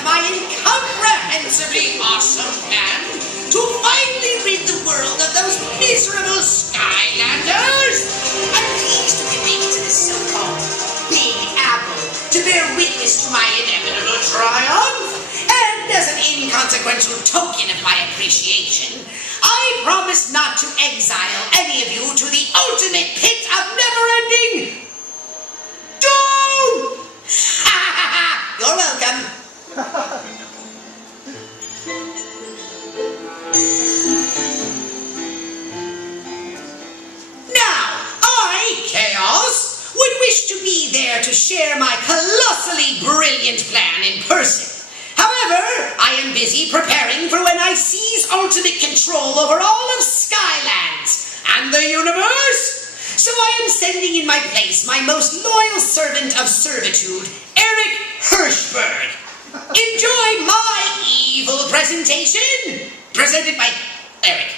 of my incomprehensibly awesome plan to finally rid the world of those miserable Skylanders. I'm pleased to commit to the so-called Big Apple to bear witness to my inevitable triumph. And as an inconsequential token of my appreciation, I promise not to exile any of you to the ultimate pit of never-ending doom! You're welcome. Now, I, Chaos, would wish to be there to share my colossally brilliant plan in person. However, I am busy preparing for when I seize ultimate control over all of Skylands and the universe. So I am sending in my place my most loyal servant of servitude, Eric Hirschberg. Enjoy my evil presentation, presented by Eric.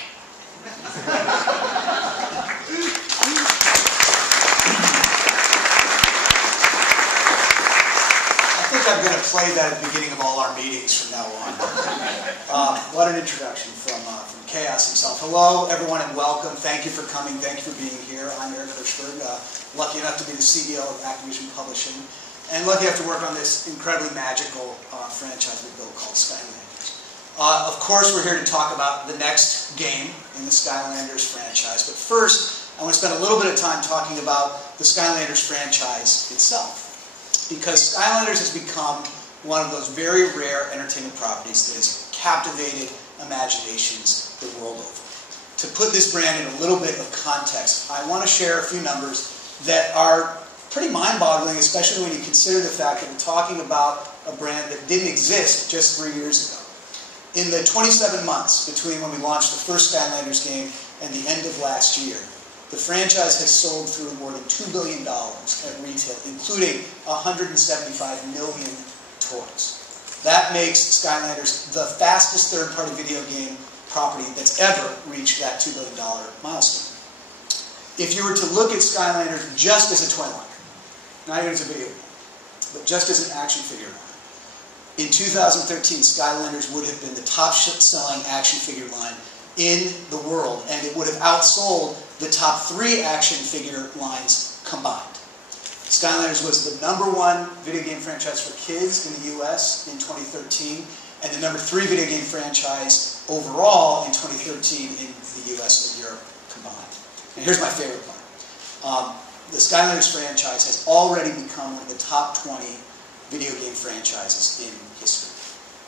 I think I'm going to play that at the beginning of all our meetings from now on. What an introduction from Chaos himself. Hello, everyone, and welcome. Thank you for coming. Thank you for being here. I'm Eric Hirschberg, lucky enough to be the CEO of Activision Publishing, and lucky enough to work on this incredibly magical franchise we built called Skylanders. Of course, we're here to talk about the next game in the Skylanders franchise, but first, I want to spend a little bit of time talking about the Skylanders franchise itself. Because Skylanders has become one of those very rare entertainment properties that has captivated imaginations the world over. To put this brand in a little bit of context, I want to share a few numbers that are pretty mind-boggling, especially when you consider the fact that we're talking about a brand that didn't exist just 3 years ago. In the 27 months between when we launched the first Skylanders game and the end of last year, the franchise has sold through more than $2 billion at retail, including 175 million toys. That makes Skylanders the fastest third-party video game property that's ever reached that $2 billion milestone. If you were to look at Skylanders just as a toy line, not even as a video game, but just as an action figure line, in 2013, Skylanders would have been the top-selling action figure line in the world, and it would have outsold the top 3 action figure lines combined. Skylanders was the #1 video game franchise for kids in the US in 2013, and the #3 video game franchise overall in 2013 in the US and Europe combined. And here's my favorite part. The Skylanders franchise has already become one of the top 20 video game franchises in history.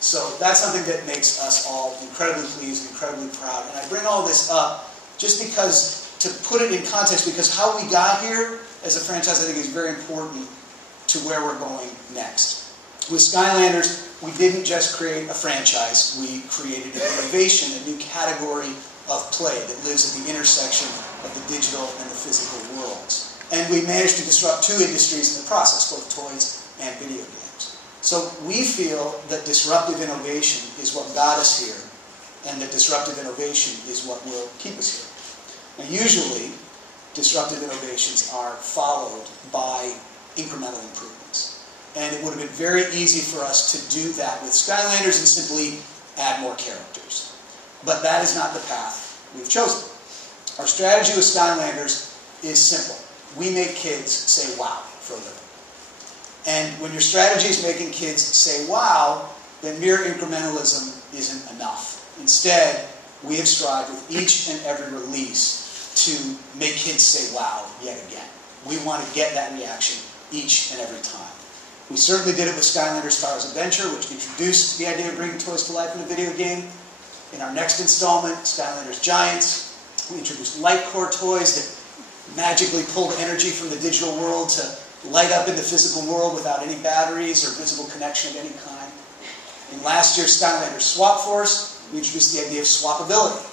So that's something that makes us all incredibly pleased, incredibly proud. And I bring all this up just because, to put it in context, because how we got here as a franchise I think is very important to where we're going next. With Skylanders, we didn't just create a franchise, we created an innovation, a new category of play that lives at the intersection of the digital and the physical worlds. And we managed to disrupt 2 industries in the process, both toys and video games. So we feel that disruptive innovation is what got us here, and that disruptive innovation is what will keep us here. Now, usually, disruptive innovations are followed by incremental improvements. And it would have been very easy for us to do that with Skylanders and simply add more characters. But that is not the path we've chosen. Our strategy with Skylanders is simple. We make kids say wow for a living. And when your strategy is making kids say wow, then mere incrementalism isn't enough. Instead, we have strived with each and every release to make kids say wow yet again. We want to get that reaction each and every time. We certainly did it with Skylanders Star-Wars Adventure, which introduced the idea of bringing toys to life in a video game. In our next installment, Skylanders Giants, we introduced light core toys that magically pulled energy from the digital world to light up in the physical world without any batteries or visible connection of any kind. In last year's Skylanders Swap Force, we introduced the idea of swappability,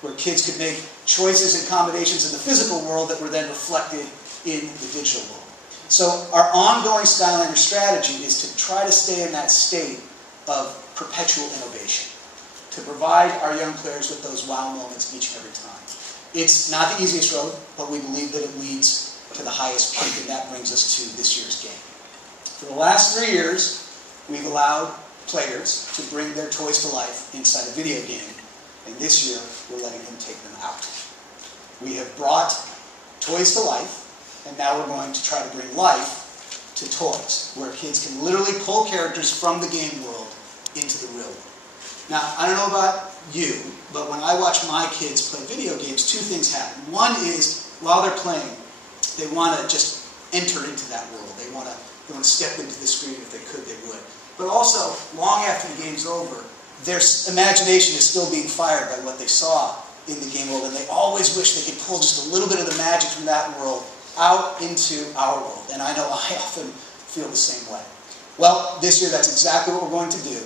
where kids could make choices and combinations in the physical world that were then reflected in the digital world. So our ongoing Skylanders strategy is to try to stay in that state of perpetual innovation, to provide our young players with those wow moments each and every time. It's not the easiest road, but we believe that it leads to the highest peak, and that brings us to this year's game. For the last 3 years, we've allowed players to bring their toys to life inside a video game. And this year, we're letting them take them out. We have brought toys to life, and now we're going to try to bring life to toys, where kids can literally pull characters from the game world into the real world. Now, I don't know about you, but when I watch my kids play video games, two things happen. One is, while they're playing, they want to just enter into that world. They want to step into the screen. If they could, they would. But also, long after the game's over, their imagination is still being fired by what they saw in the game world, and they always wish they could pull just a little bit of the magic from that world out into our world. And I know I often feel the same way. Well, this year that's exactly what we're going to do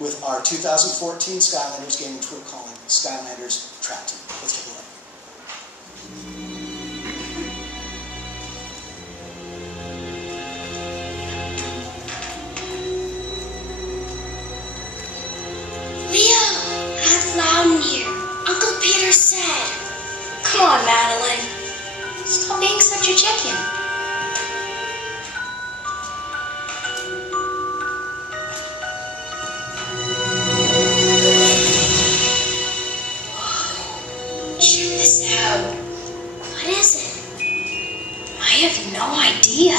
with our 2014 Skylanders game, which we're calling Skylanders Trap Team. Let's take a look. Leo, not loud in here. Uncle Peter said. Come on, Madeline. Stop being such a chicken. Whoa. Check this out. What is it? I have no idea.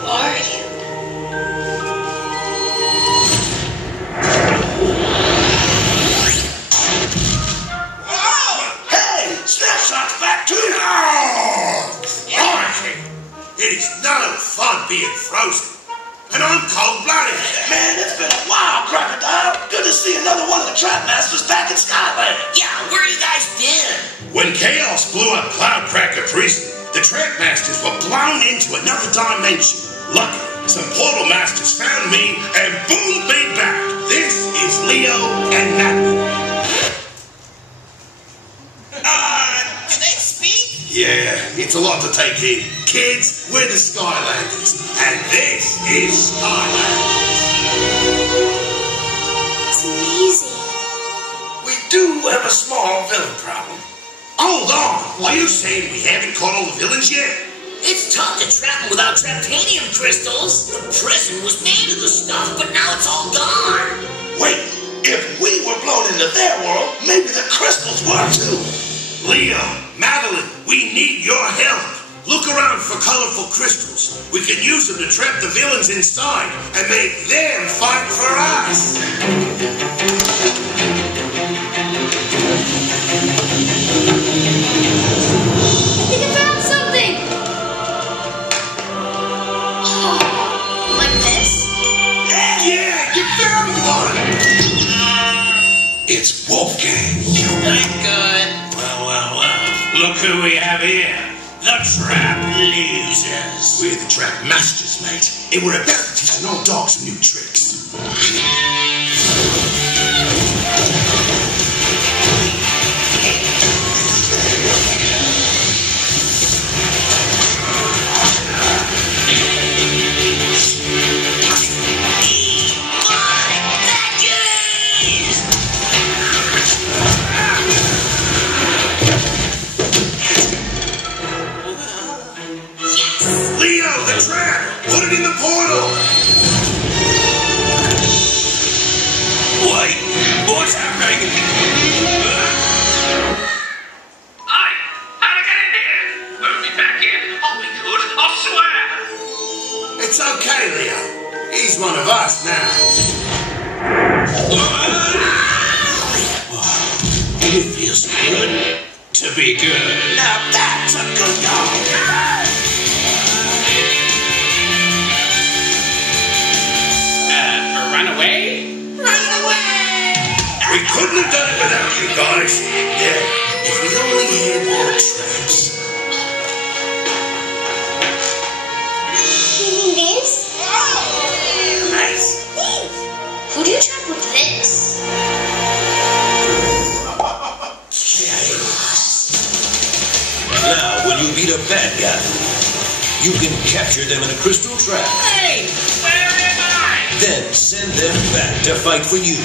Who are you? It is no fun being frozen. And I'm cold-blooded. Man, it's been a while, Crocodile. Good to see another one of the Trap Masters back in Skylanders. Yeah, where you guys been? When Chaos blew up Cloudcracker Prison, the Trap Masters were blown into another dimension. Luckily, some portal masters found me and boomed me back. This is Leo and Madeline. Do they speak? Yeah, it's a lot to take in. Kids, we're the Skylanders, and this is Skylanders. It's amazing. We do have a small villain problem. Hold on, are you saying we haven't caught all the villains yet? It's tough to trap them without traptanium crystals. The prison was made of the stuff, but now it's all gone. Wait, if we were blown into their world, maybe the crystals were too. Leo, Madeline, we need your help. Look around for colorful crystals. We can use them to trap the villains inside and make them fight for us. I think I found something. Oh, like this? Yeah, you found one. It's Wolfgang. I'm good. Well. Look who we have here. The Trap Losers. We're the Trap Masters, mate. And we're about to teach an old dog some new tricks. Put it in the portal! Wait, what's happening? How'd I get in here? Move me back in. I'll be good, I swear. It's okay, Leo. He's one of us now. It feels good to be good. Now that's a good dog. Run away? Run away! We couldn't have done it without you guys. Yeah, if we only had more traps. You mean this? Oh, Nice. Thanks. Who do you trap with this? Now, when you beat a bad guy, you can capture them in a crystal trap. hey! Where am I? Then send them back to fight for you.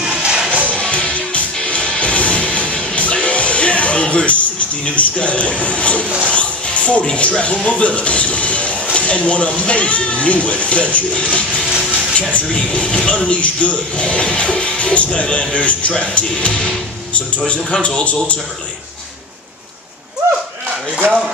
Over 60 new Skylanders, 40 trappable villains, and one amazing new adventure. Capture evil, unleash good. Skylanders Trap Team. Some toys and consoles sold separately. There you go.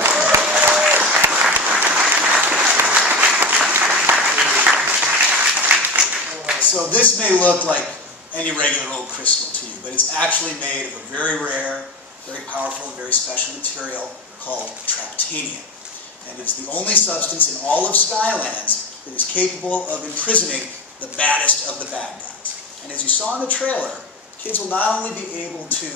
So this may look like any regular old crystal to you, but it's actually made of a very rare, very powerful, and very special material called traptanium. And it's the only substance in all of Skylands that is capable of imprisoning the baddest of the bad guys. And as you saw in the trailer, kids will not only be able to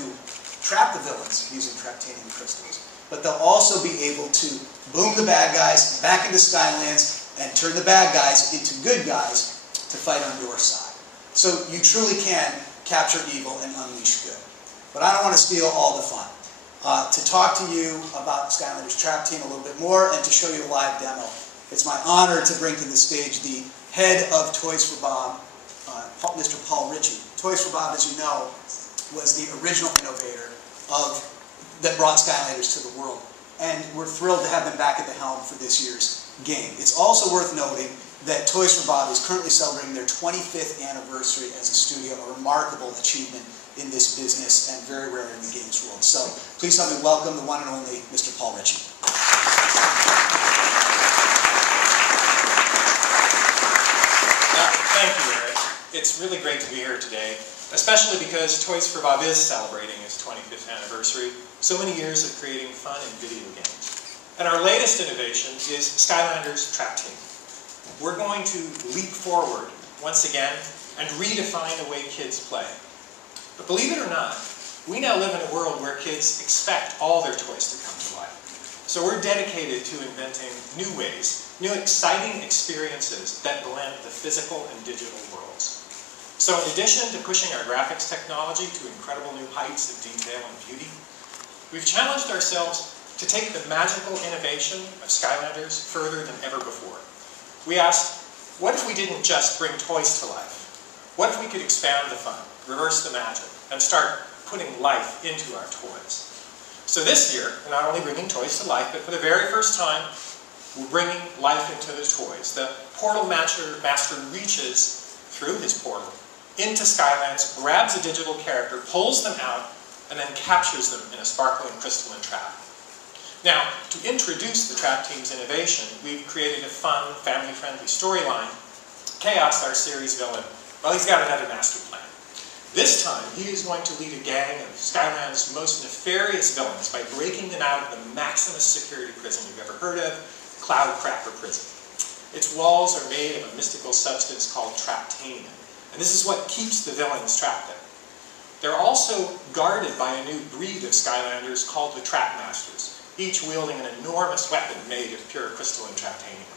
trap the villains using traptanium crystals, but they'll also be able to boom the bad guys back into Skylands and turn the bad guys into good guys to fight on your side. So you truly can capture evil and unleash good. But I don't want to steal all the fun. To talk to you about Skylanders Trap Team a little bit more and to show you a live demo, it's my honor to bring to the stage the head of Toys for Bob, Mr. Paul Ritchie. Toys for Bob, as you know, was the original innovator that brought Skylanders to the world. And we're thrilled to have them back at the helm for this year's game. It's also worth noting that Toys for Bob is currently celebrating their 25th anniversary as a studio, a remarkable achievement in this business and very rare in the games world. So please help me welcome the one and only Mr. Paul Ritchie. Thank you, Eric. It's really great to be here today, especially because Toys for Bob is celebrating its 25th anniversary. So many years of creating fun in video games. And our latest innovation is Skylanders Trap Team. We're going to leap forward once again and redefine the way kids play. But believe it or not, we now live in a world where kids expect all their toys to come to life. So we're dedicated to inventing new ways, new exciting experiences that blend the physical and digital worlds. So in addition to pushing our graphics technology to incredible new heights of detail and beauty, we've challenged ourselves to take the magical innovation of Skylanders further than ever before. We asked, what if we didn't just bring toys to life? What if we could expand the fun, reverse the magic, and start putting life into our toys? So this year, we're not only bringing toys to life, but for the very first time, we're bringing life into the toys. The Portal Master reaches through his portal into Skylands, grabs a digital character, pulls them out, and then captures them in a sparkling crystalline trap. Now, to introduce the Trap Team's innovation, we've created a fun, family-friendly storyline. Chaos, our series villain, well, he's got another master plan. This time, he is going to lead a gang of Skyland's most nefarious villains by breaking them out of the Maximus security prison you've ever heard of, Cloud Cracker Prison. Its walls are made of a mystical substance called traptanium, and this is what keeps the villains trapped there. They're also guarded by a new breed of Skylanders called the Trap Masters, each wielding an enormous weapon made of pure crystalline traptanium.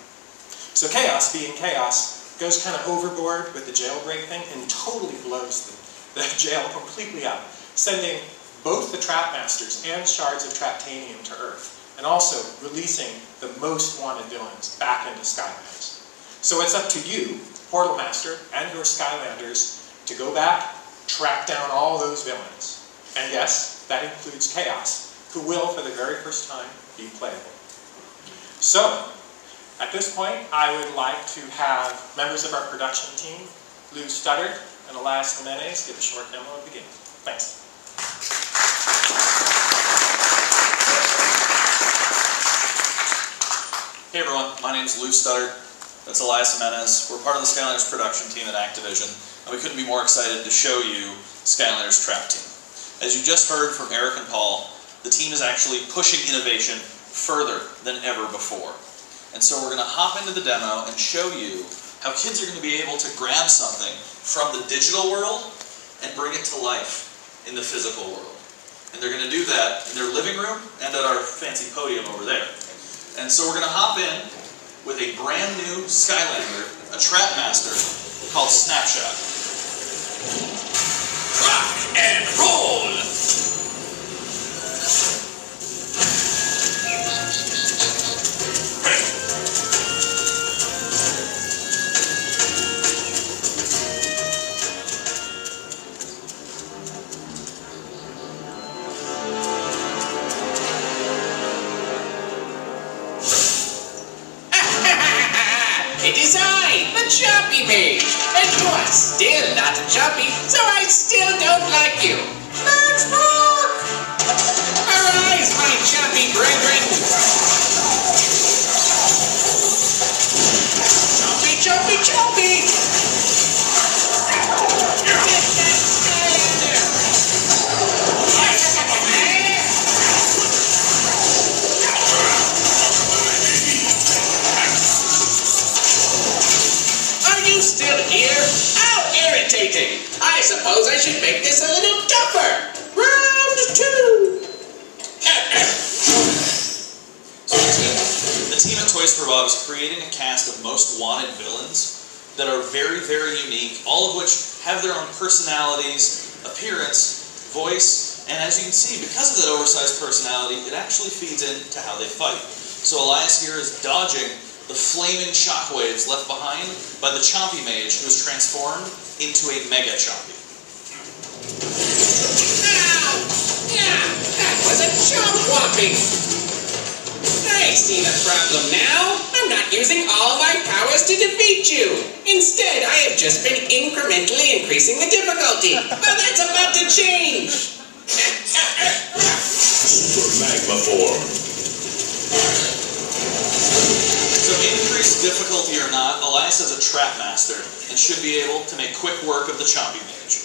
So Chaos, being Chaos, goes kind of overboard with the jailbreak thing and totally blows the jail completely up, sending both the Trap Masters and shards of traptanium to Earth, and also releasing the most wanted villains back into Skylanders. So it's up to you, Portal Master, and your Skylanders to go back, track down all those villains. And yes, that includes Chaos, who will, for the very first time, be playable. So, at this point, I would like to have members of our production team, Lou Studdard and Elias Jimenez, give a short demo of the game. Thanks. Hey everyone, my name is Lou Studdard. That's Elias Jimenez. We're part of the Skylanders production team at Activision, and we couldn't be more excited to show you Skylanders Trap Team. As you just heard from Eric and Paul, the team is actually pushing innovation further than ever before. And so we're going to hop into the demo and show you how kids are going to be able to grab something from the digital world and bring it to life in the physical world. And they're going to do that in their living room and at our fancy podium over there. And so we're going to hop in with a brand new Skylander, a Trap Master, called Snapshot. Rock and roll! It is I, the Chompy Mage, and you are still not a Chompy, so I still don't like you. Let's rock! Arise, my Chompy brethren! Chompy, Chompy, Chompy! Get that Skylander! Are you still here? How irritating! I suppose I should make this a little tougher. Round 2! The team at Toys for Bob is creating a cast of most wanted villains that are very, very unique, all of which have their own personalities, appearance, voice, and as you can see, because of that oversized personality, it actually feeds into how they fight. So Elias here is dodging the flaming shockwaves left behind by the Chompy Mage, who is transformed into a Mega Chompy. Ow! Yeah, that was a chomp whopping! I see the problem now. I'm not using all my powers to defeat you. Instead, I have just been incrementally increasing the difficulty. But that's about to change. Super Magma Form. So increased difficulty or not, Elias is a trap master and should be able to make quick work of the Chompy Mage.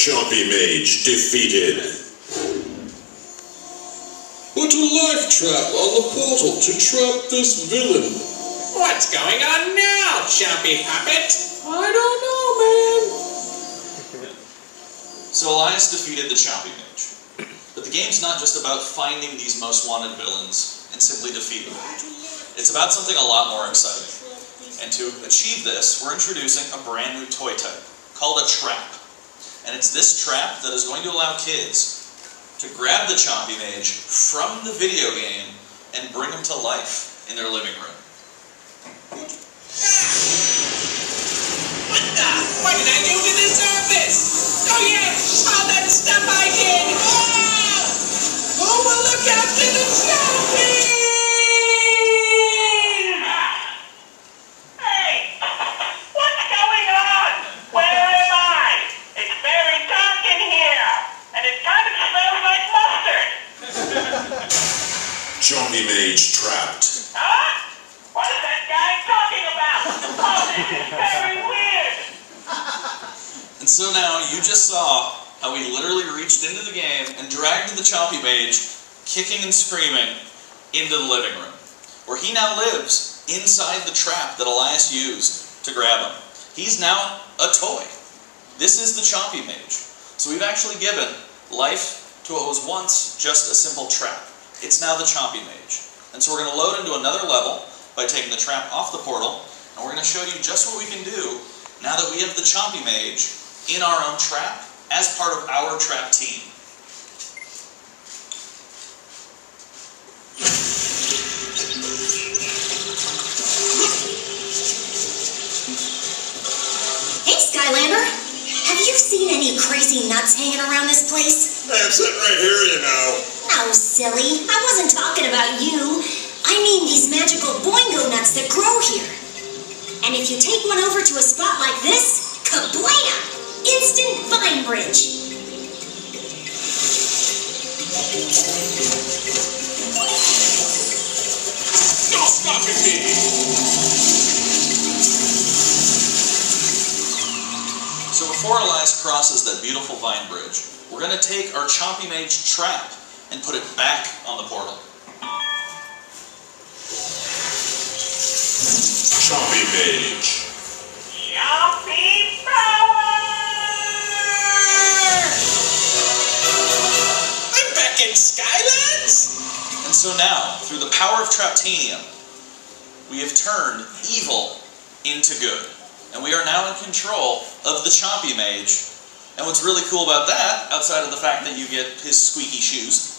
Chompy Mage defeated. Put a life trap on the portal to trap this villain. What's going on now, Chompy Puppet? I don't know, man. So Elias defeated the Chompy Mage. But the game's not just about finding these most wanted villains and simply defeating them. It's about something a lot more exciting. And to achieve this, we're introducing a brand new toy type called a trap. And it's this trap that is going to allow kids to grab the Chompy Mage from the video game and bring him to life in their living room. What the? What did I do to deserve this? Oh yeah, all that stuff I did! Oh! Who will look after the Chompy? Hey! What's going on? Where am I? It's very dark in here, and it kind of smells like mustard. Chompy Mage trapped. Huh? What is that guy talking about? Oh, this is very weird. And so now, you just saw how we literally reached into the game and dragged the Chompy Mage, kicking and screaming, into the living room, where he now lives inside the trap that Elias used to grab him. He's now a toy. This is the Chompy Mage. So we've actually given life to what was once just a simple trap. It's now the Chompy Mage. And so we're going to load into another level by taking the trap off the portal, and we're going to show you just what we can do now that we have the Chompy Mage in our own trap as part of our trap team. Hey, Skylander. Have you seen any crazy nuts hanging around this place? Hey, I'm sitting right here, you know. Oh, silly. I wasn't talking about you. I mean these magical boingo nuts that grow here. And if you take one over to a spot like this, kablam! Instant vine bridge. No stopping me. So before Elias crosses that beautiful vine bridge, we're going to take our Chompy Mage trap and put it back on the portal. Chompy Mage. Chompy power! I'm back in Skylands? And so now, through the power of Traptanium, we have turned evil into good. And we are now in control of the Chompy Mage. And what's really cool about that, outside of the fact that you get his squeaky shoes,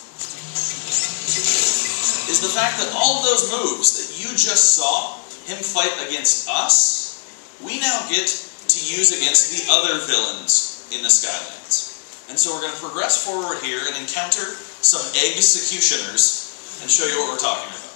is the fact that all of those moves that you just saw him fight against us, we now get to use against the other villains in the Skylands. And so we're going to progress forward here and encounter some executioners and show you what we're talking about.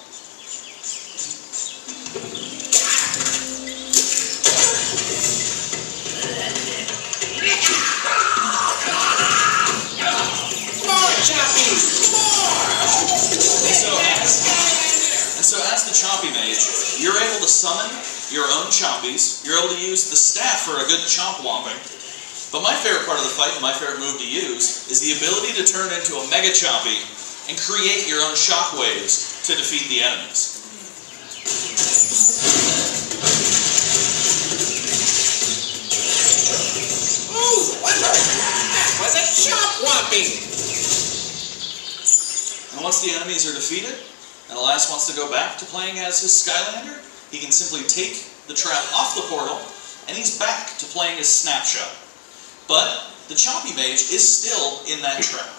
And so as the Chompy Mage, you're able to summon your own Chompies. You're able to use the staff for a good chomp whomping. But my favorite part of the fight, and my favorite move to use, is the ability to turn into a Mega Chompy and create your own shockwaves to defeat the enemies. Ooh, that was a chomp whopping! And once the enemies are defeated, and Elias wants to go back to playing as his Skylander, he can simply take the trap off the portal, and he's back to playing his Snapshot. But the Chompy Mage is still in that trap.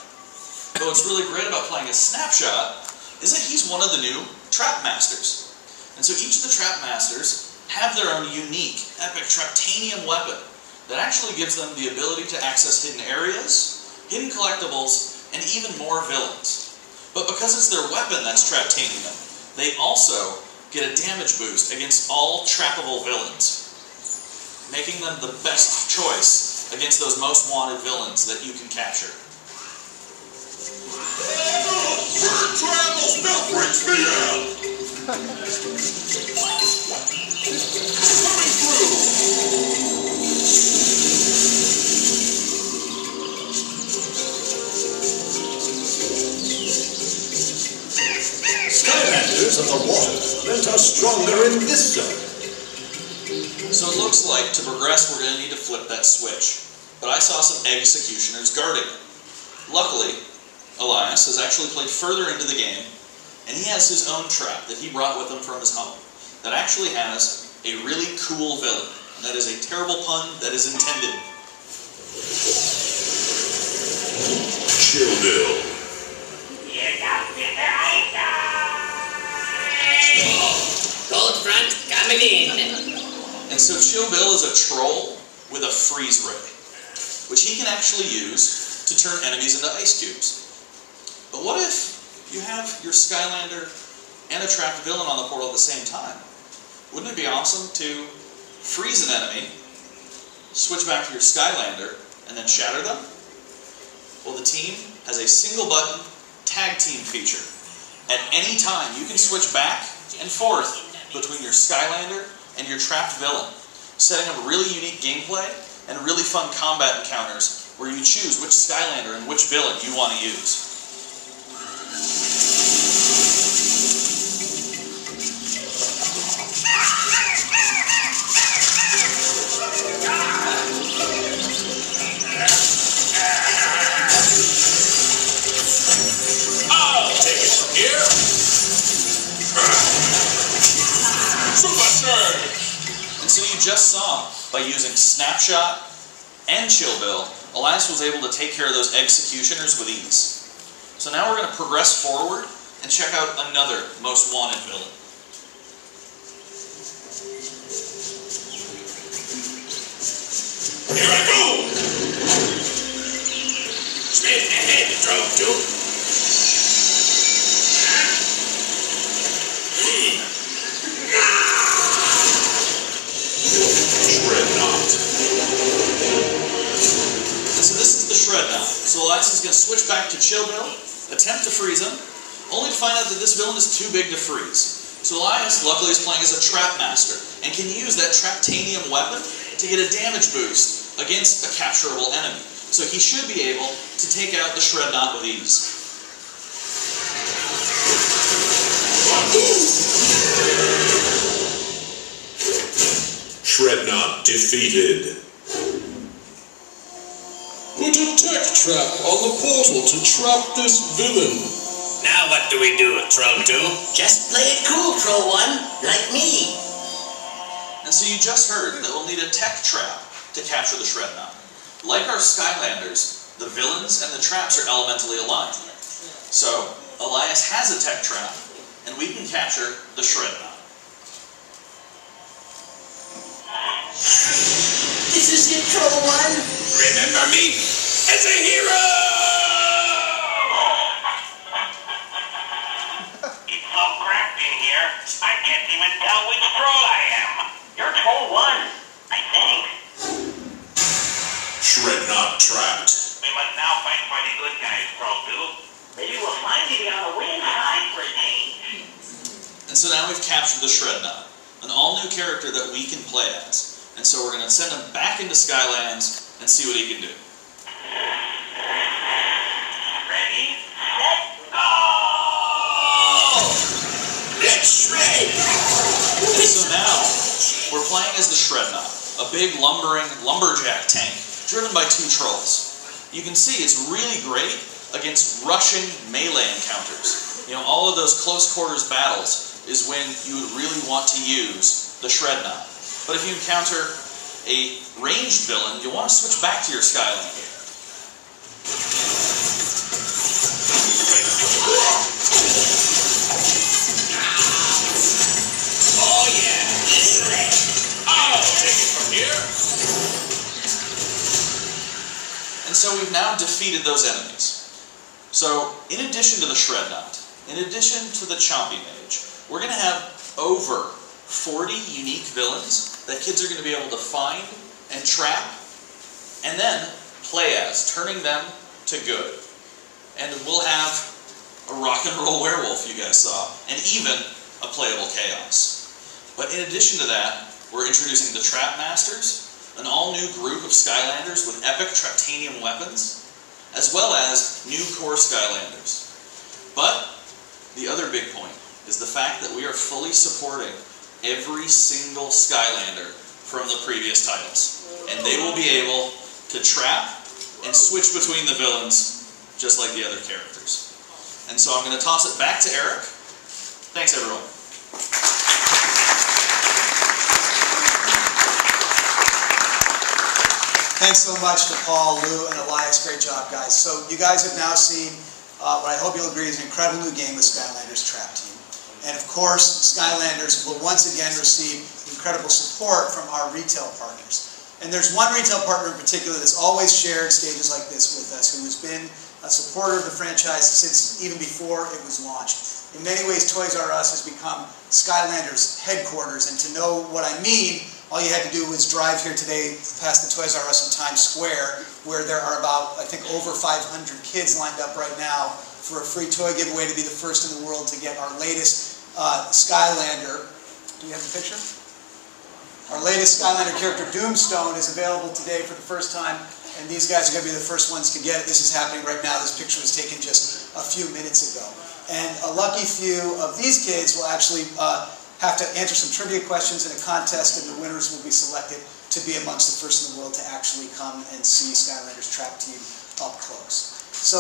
But what's really great about playing a Snapshot is that he's one of the new Trap Masters. And so each of the Trap Masters have their own unique, epic Traptanium weapon that actually gives them the ability to access hidden areas, hidden collectibles, and even more villains. But because it's their weapon that's Traptanium, they also get a damage boost against all trappable villains, making them the best choice against those most wanted villains that you can capture. Travel stuff freaks me out! Coming through! Skylanders of the water element are stronger in this zone. So it looks like to progress we're going to need to flip that switch. But I saw some executioners guarding it. Luckily, Elias has actually played further into the game, and he has his own trap that he brought with him from his home that actually has a really cool villain. And that is a terrible pun that is intended. Chill Bill. Cold front coming in. And so Chill Bill is a troll with a freeze ray, which he can actually use to turn enemies into ice cubes. But what if you have your Skylander and a trapped villain on the portal at the same time? Wouldn't it be awesome to freeze an enemy, switch back to your Skylander, and then shatter them? Well, the team has a single button tag team feature. At any time, you can switch back and forth between your Skylander and your trapped villain, setting up really unique gameplay and really fun combat encounters where you choose which Skylander and which villain you want to use. I'll take it from here. Super Surge! And so you just saw, by using Snapshot and Chill Bill, Elias was able to take care of those executioners with ease. So now we're going to progress forward and check out another most wanted villain. Here I go! Spin ahead, Drone 2. Dreadnought. So this is the Dreadnought. So Elias is going to switch back to Chill Bill, attempt to freeze him, only to find out that this villain is too big to freeze. So Elias, luckily, is playing as a Trap Master, and can use that Traptanium weapon to get a damage boost against a capturable enemy. So he should be able to take out the Dreadnought with ease. Dreadnought defeated. Put a tech trap on the portal to trap this villain. Now what do we do, Troll 2? Just play it cool, Troll 1, like me. And so you just heard that we'll need a tech trap to capture the Dreadnought. Like our Skylanders, the villains and the traps are elementally aligned. So, Elias has a tech trap, and we can capture the Dreadnought. This is it, Troll 1. Remember me? as a hero! It's so cramped in here, I can't even tell which troll I am. You're troll 1, I think. Shrednut trapped. We must now fight for the good guys, troll 2. Maybe we'll finally be on the winning side for a change. And so now we've captured the Shrednut, an all-new character that we can play as. And so we're going to send him back into Skylands and see what he can do. Ready, set, go! Let's shred! And so now, we're playing as the Shrednut, a big lumbering lumberjack tank driven by 2 trolls. You can see it's really great against rushing melee encounters. You know, all of those close quarters battles is when you would really want to use the Shrednut. But if you encounter a ranged villain, you'll want to switch back to your Skylander. Oh yeah, shred! I'll take it from here! And so we've now defeated those enemies. So, in addition to the Shrednut, in addition to the Chompy Mage, we're going to have over 40 unique villains that kids are going to be able to find and trap, and then play as, turning them to good. And we'll have a rock and roll werewolf you guys saw, and even a playable chaos. But in addition to that, we're introducing the Trap Masters, an all-new group of Skylanders with epic Traptanium weapons, as well as new core Skylanders. But the other big point is the fact that we are fully supporting every single Skylander from the previous titles. And they will be able to trap and switch between the villains just like the other characters. And so I'm going to toss it back to Eric. Thanks, everyone. Thanks so much to Paul, Lou, and Elias. Great job, guys. So you guys have now seen what I hope you'll agree is an incredible new game with Skylanders Trap Team. And of course, Skylanders will once again receive incredible support from our retail partners. And there's one retail partner in particular that's always shared stages like this with us, who has been a supporter of the franchise since even before it was launched. In many ways, Toys R Us has become Skylanders headquarters, and to know what I mean, all you had to do was drive here today past the Toys R Us in Times Square, where there are about, I think, over 500 kids lined up right now for a free toy giveaway to be the first in the world to get our latest Skylander. Do you have the picture? Our latest Skylander character, Doomstone, is available today for the first time, and these guys are going to be the first ones to get it. This is happening right now. This picture was taken just a few minutes ago. And a lucky few of these kids will actually have to answer some trivia questions in a contest, and the winners will be selected to be amongst the first in the world to actually come and see Skylanders Trap Team up close. So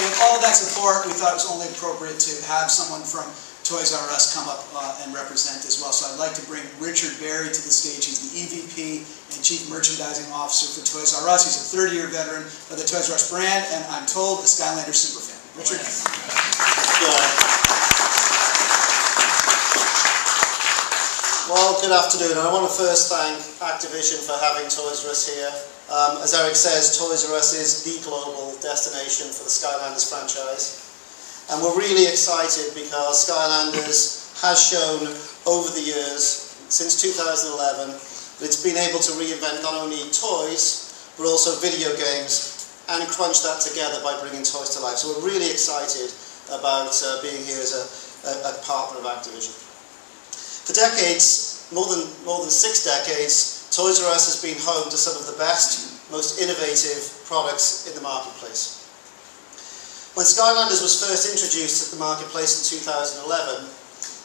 with all of that support, we thought it was only appropriate to have someone from Toys R Us come up and represent as well. So I'd like to bring Richard Berry to the stage. He's the EVP and Chief Merchandising Officer for Toys R Us. He's a 30-year veteran of the Toys R Us brand, and I'm told a Skylanders superfan. Richard? Well, good afternoon. I want to first thank Activision for having Toys R Us here. As Eric says, Toys R Us is the global destination for the Skylanders franchise. And we're really excited because Skylanders has shown over the years, since 2011, that it's been able to reinvent not only toys, but also video games, and crunch that together by bringing toys to life. So we're really excited about being here as a partner of Activision. For decades, more than 6 decades, Toys R Us has been home to some of the best, most innovative products in the marketplace. When Skylanders was first introduced at the marketplace in 2011,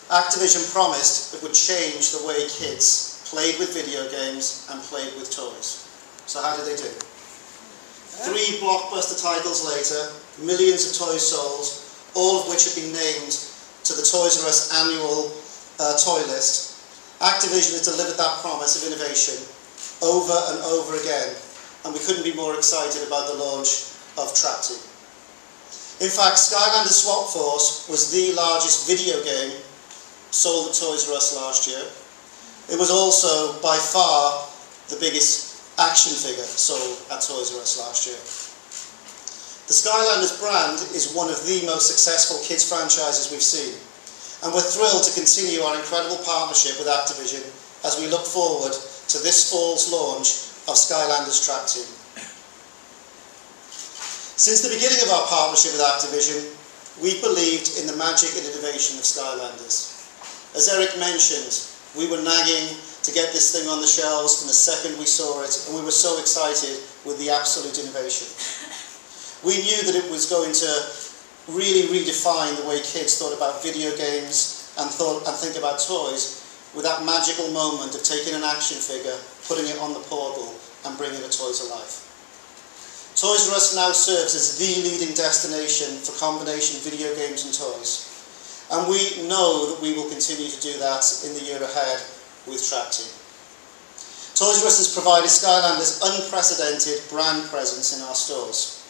Activision promised it would change the way kids played with video games and played with toys. So how did they do? 3 blockbuster titles later, millions of toys sold, all of which have been named to the Toys R Us annual toy list. Activision has delivered that promise of innovation over and over again, and we couldn't be more excited about the launch of Trap Team. In fact, Skylanders Swap Force was the largest video game sold at Toys R Us last year. It was also, by far, the biggest action figure sold at Toys R Us last year. The Skylanders brand is one of the most successful kids franchises we've seen, and we're thrilled to continue our incredible partnership with Activision as we look forward to this fall's launch of Skylanders Track Team. Since the beginning of our partnership with Activision, we believed in the magic and innovation of Skylanders. As Eric mentioned, we were nagging to get this thing on the shelves from the second we saw it, and we were so excited with the absolute innovation. We knew that it was going to really redefine the way kids thought about video games and think about toys, with that magical moment of taking an action figure, putting it on the portal, and bringing a toy to life. Toys R Us now serves as the leading destination for combination video games and toys, and we know that we will continue to do that in the year ahead with Track Team. Toys R Us has provided Skylanders unprecedented brand presence in our stores.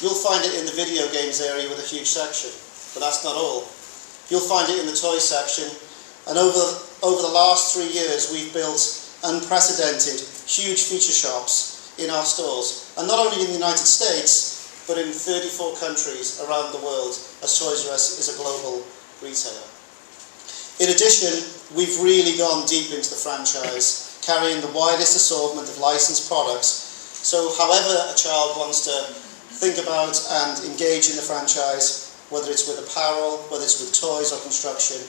You'll find it in the video games area with a huge section, but that's not all. You'll find it in the toy section, and over the last 3 years we've built unprecedented, huge feature shops in our stores, and not only in the United States, but in 34 countries around the world, as Toys R Us is a global retailer. In addition, we've really gone deep into the franchise, carrying the widest assortment of licensed products, so however a child wants to think about and engage in the franchise, whether it's with apparel, whether it's with toys or construction,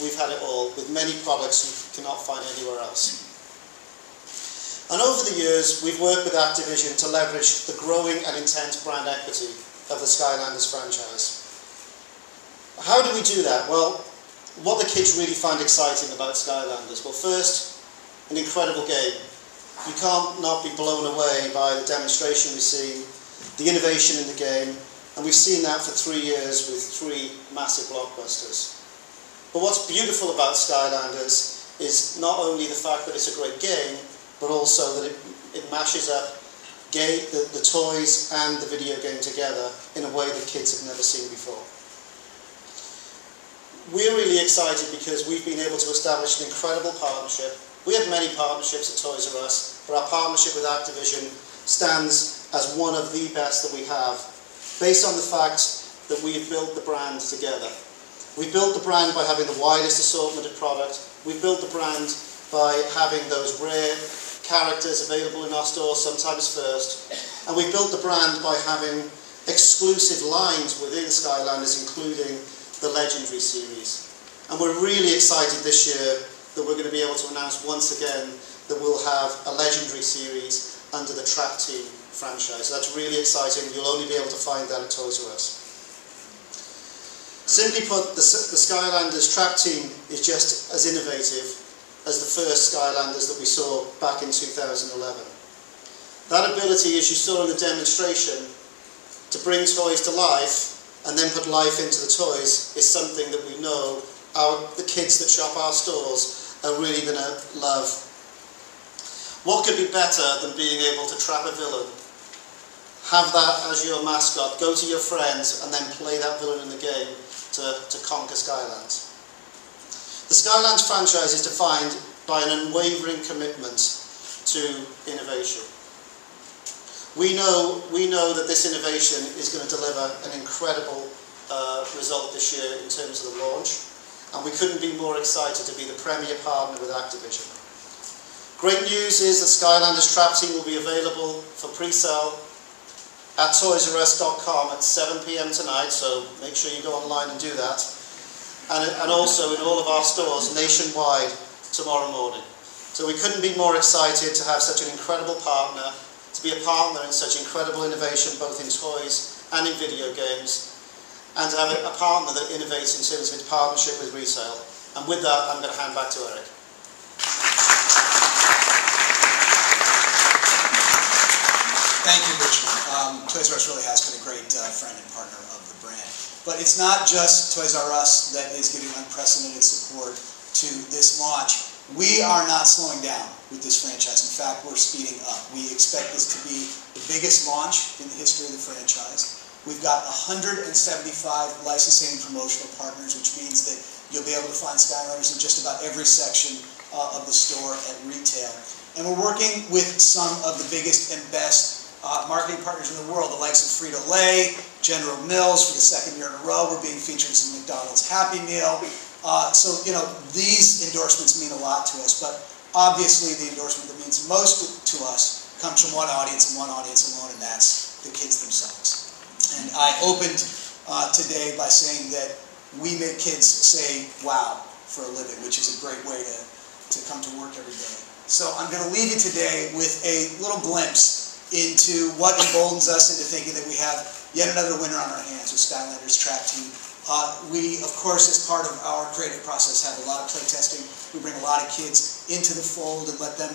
we've had it all, with many products you cannot find anywhere else. And over the years, we've worked with Activision to leverage the growing and intense brand equity of the Skylanders franchise. How do we do that? Well, what the kids really find exciting about Skylanders? Well, first, an incredible game. You can't not be blown away by the demonstration we've seen, the innovation in the game, and we've seen that for 3 years with 3 massive blockbusters. But what's beautiful about Skylanders is not only the fact that it's a great game, but also that it mashes up the toys and the video game together in a way that kids have never seen before. We're really excited because we've been able to establish an incredible partnership. We have many partnerships at Toys R Us, but our partnership with Activision stands as one of the best that we have, based on the fact that we have built the brand together. We've built the brand by having the widest assortment of product. We've built the brand by having those rare characters available in our stores, sometimes first. And we've built the brand by having exclusive lines within Skylanders, including the Legendary series. And we're really excited this year that we're going to be able to announce once again that we'll have a Legendary series under the Track Team franchise. So that's really exciting. You'll only be able to find that at Toys R Us. Simply put, the Skylanders Track Team is just as innovative as the first Skylanders that we saw back in 2011. That ability, as you saw in the demonstration, to bring toys to life and then put life into the toys is something that we know the kids that shop our stores are really going to love. What could be better than being able to trap a villain, have that as your mascot, go to your friends and then play that villain in the game to conquer Skylands? The Skylands franchise is defined by an unwavering commitment to innovation. We know that this innovation is going to deliver an incredible result this year in terms of the launch, and we couldn't be more excited to be the premier partner with Activision. Great news is that Skylanders Trap Team will be available for pre-sale at toysrus.com at 7 PM tonight, so make sure you go online and do that. And also in all of our stores nationwide tomorrow morning. So we couldn't be more excited to have such an incredible partner, to be a partner in such incredible innovation both in toys and in video games, and to have a partner that innovates in terms of its partnership with retail. And with that, I'm going to hand back to Eric. Thank you, Richard. Toys R Us really has been a great friend and partner of the brand. But it's not just Toys R Us that is giving unprecedented support to this launch. We are not slowing down with this franchise. In fact, we're speeding up. We expect this to be the biggest launch in the history of the franchise. We've got 175 licensing and promotional partners, which means that you'll be able to find Skylanders in just about every section of the store at retail. And we're working with some of the biggest and best marketing partners in the world, the likes of Frito-Lay, General Mills. For the second year in a row, we're being featured as a McDonald's Happy Meal. So, you know, these endorsements mean a lot to us, but obviously the endorsement that means most to us comes from one audience and one audience alone, and that's the kids themselves. And I opened today by saying that we make kids say wow for a living, which is a great way to come to work every day. So I'm going to leave you today with a little glimpse into what emboldens us into thinking that we have yet another winner on our hands with Skylanders Trap Team. We, of course, as part of our creative process, have a lot of play testing. We bring a lot of kids into the fold and let them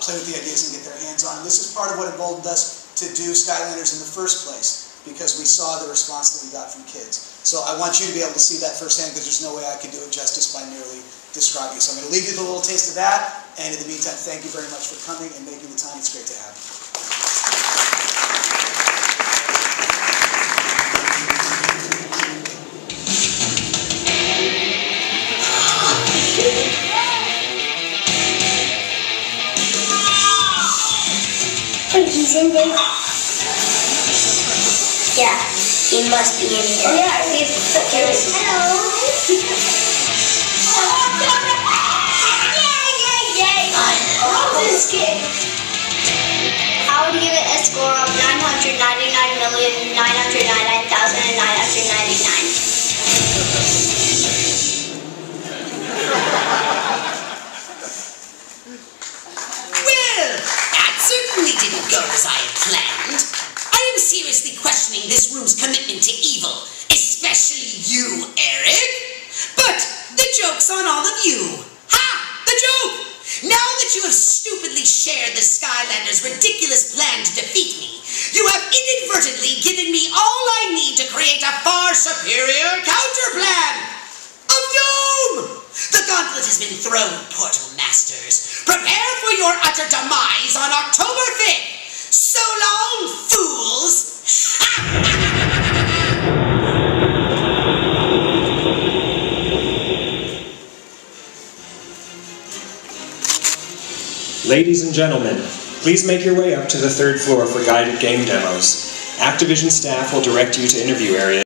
play with the ideas and get their hands on. This is part of what emboldened us to do Skylanders in the first place, because we saw the response that we got from kids. So I want you to be able to see that firsthand, because there's no way I could do it justice by merely describing it. So I'm going to leave you with a little taste of that, and in the meantime, thank you very much for coming and making the time. It's great to have you. He's in there. Yeah, he must be in here. Oh yeah, he's hello. Yay! This kid. I would give it a score of 999,999,999. Certainly didn't go as I had planned. I am seriously questioning this room's commitment to evil, especially you, Eric. But the joke's on all of you. Ha! The joke! Now that you have stupidly shared the Skylanders' ridiculous plan to defeat me, you have inadvertently given me all I need to create a far superior counterplan. Of doom! The gauntlet has been thrown, Portal Masters. Prepare for your utter demise on October 5th. So long, fools! Ladies and gentlemen, please make your way up to the third floor for guided game demos. Activision staff will direct you to interview areas.